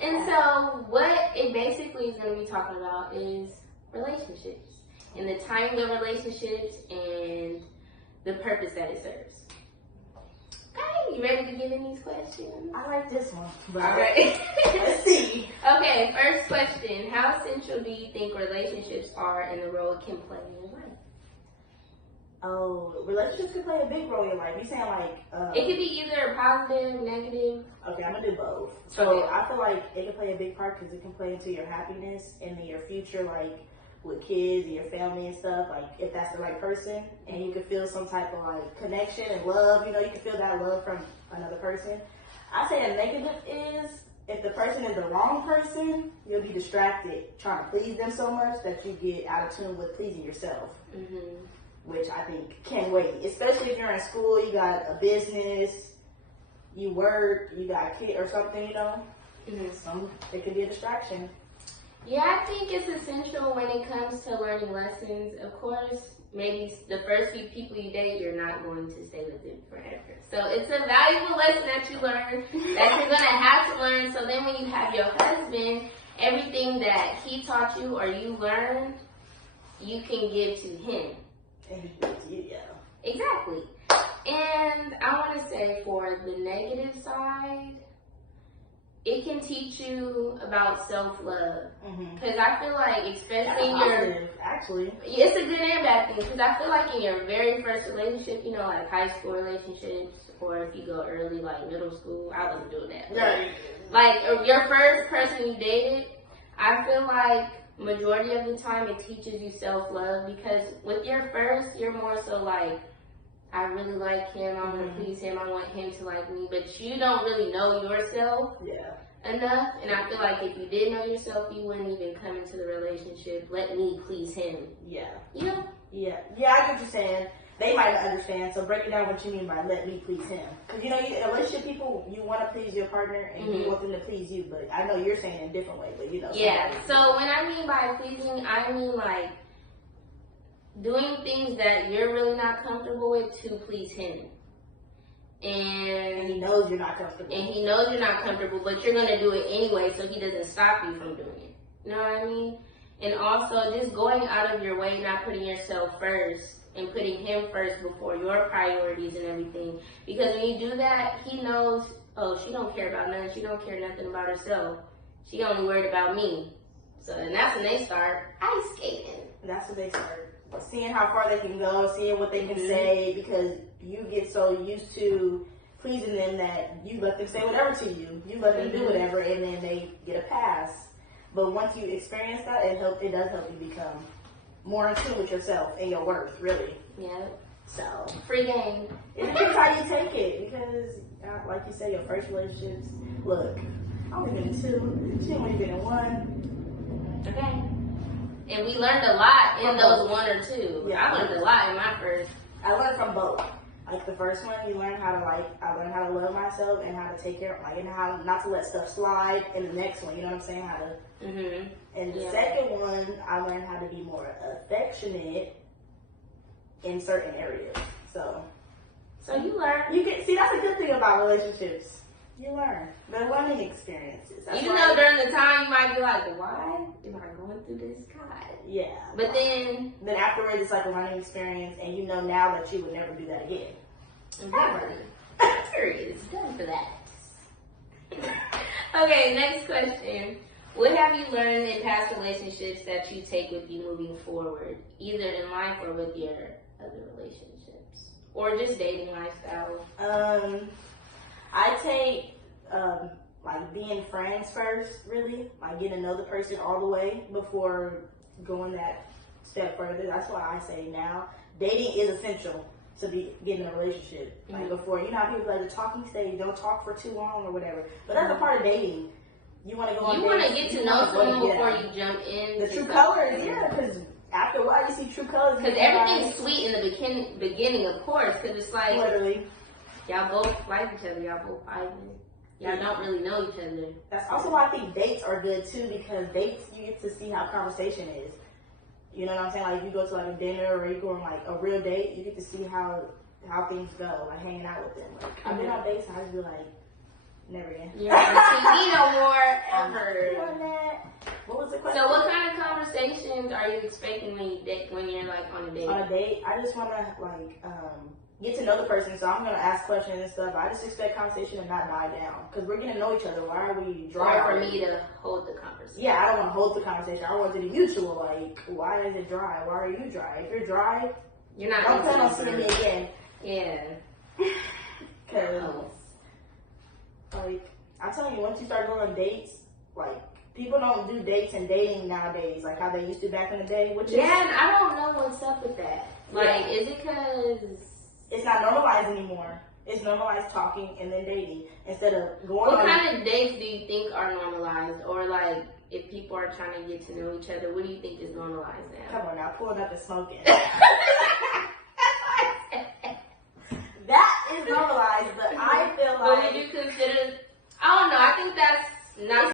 And so what it basically is going to be talking about is relationships and the timing of relationships and the purpose that it serves. Okay, you ready to get in these questions? I like this one. All right. Let's see. Okay, first question. How essential do you think relationships are and the role it can play in your life? Oh, relationships can play a big role in your life. You saying like... it could be either positive, negative. Okay, I'm going to do both. So I feel like it can play a big part because it can play into your happiness and in your future, like with kids and your family and stuff. Like if that's the right person and you can feel some type of like connection and love, you know, you can feel that love from another person. I say a negative is if the person is the wrong person, you'll be distracted trying to please them so much that you get out of tune with pleasing yourself. Mm-hmm. Which I think can wait, especially if you're in school, you got a business, you work, you got a kid or something, you know. Mm-hmm. So it could be a distraction. Yeah, I think it's essential when it comes to learning lessons. Of course, maybe the first few people you date, you're not going to stay with them forever. So it's a valuable lesson that you learn, that you're going to have to learn. So then when you have your husband, everything that he taught you or you learned, you can give to him. And he gives you, yeah. Exactly. And I want to say for the negative side, it can teach you about self-love. Because I feel like, especially in your... Actually. It's a good and bad thing. Because I feel like in your very first relationship, you know, like high school relationships, or if you go early, like middle school, I wasn't doing that. Right. Like, your first person you dated, I feel like majority of the time it teaches you self-love, because with your first, you're more so like, I really like him, I'm going to please him, I want him to like me, but you don't really know yourself enough, and I feel like if you did know yourself, you wouldn't even come into the relationship, let me please him. Yeah. You know? Yeah. Yeah, I get what you're saying. They might not understand, so break it down what you mean by let me please him. Because, you know, in a relationship, people, you want to please your partner and you want them to please you, but I know you're saying it in a different way, but you know. Yeah, so when I mean by pleasing, I mean like doing things that you're really not comfortable with to please him. And he knows you're not comfortable. And he knows you're not comfortable, but you're going to do it anyway, so he doesn't stop you from doing it. You know what I mean? And also just going out of your way, not putting yourself first, and putting him first before your priorities and everything. Because when you do that, he knows, oh, she don't care about nothing. She don't care nothing about herself. She only worried about me. So, and that's when they start ice skating. That's when they start seeing how far they can go, seeing what they can say, because you get so used to pleasing them that you let them say whatever to you. You let them do whatever, and then they get a pass. But once you experience that, it does help you become more in tune with yourself and your worth, really. Yeah. So free game. It depends how you take it, because like you said, your first relationships. Look, I've only been in 2. She only been in 1. Okay. And we learned a lot in those 1 or 2. Yeah, I learned a lot in my first. I learned from both. Like the first one, you learn how to I learned how to love myself and how to take care of, and how not to let stuff slide. And the next one, you know what I'm saying, how to. And the second one, I learned how to be more affectionate in certain areas. So you learn. You get see that's a good thing about relationships. You learn. They're learning experiences. That's Even though during the time you might be like, why am I going through this? God. Yeah. But then afterwards, it's like a learning experience, and you know now that you would never do that again. Ever. Period. It's done for that. Okay, next question. What have you learned in past relationships that you take with you moving forward, either in life or with your other relationships, or just dating lifestyle? I take like being friends first, really, like getting to know the person all the way before going that step further. That's why I say now dating is essential to be getting a relationship. Like before, you know how people like the talking stage, don't talk for too long or whatever. But that's a part of dating. You want to go. You want to get to know someone before you jump in. The true colors, because after a while you see true colors. Because everything's sweet in the beginning, of course. Because it's like literally, y'all both like each other. Y'all both fighting. Y'all don't really know each other. That's also why I think dates are good too, because dates you get to see how conversation is. You know what I'm saying? Like you go to like a dinner or you go on like a real date, you get to see how things go, like hanging out with them. Like I've been on dates and I just be like, Never again. You're on TV no more I'm not ever. doing that. What was the question? So what kind of conversations are you expecting when you're like on a date? On a date, I just want to get to know the person, so I'm gonna ask questions and stuff. I just expect conversation to not die down because we're getting to know each other. Why are we dry? Or for me to hold the conversation. Yeah, I don't want to hold the conversation. I want it to be mutual. Like, why is it dry? Why are you dry? If you're dry, You're not. don't plan on seeing me again. Yeah. Cause like I'm telling you, once you start going on dates, like people don't do dates and dating nowadays like how they used to back in the day. Which is, Yeah, and I don't know what's up with that. Like, Yeah. is it because it's not normalized anymore. It's normalized talking and then dating instead of going what on. kind of dates do you think are normalized? Or like, if people are trying to get to know each other, what do you think is normalized now? Come on now, pulling up and smoking. That's That is normalized, but I feel But like would you consider? I don't know. I think that's not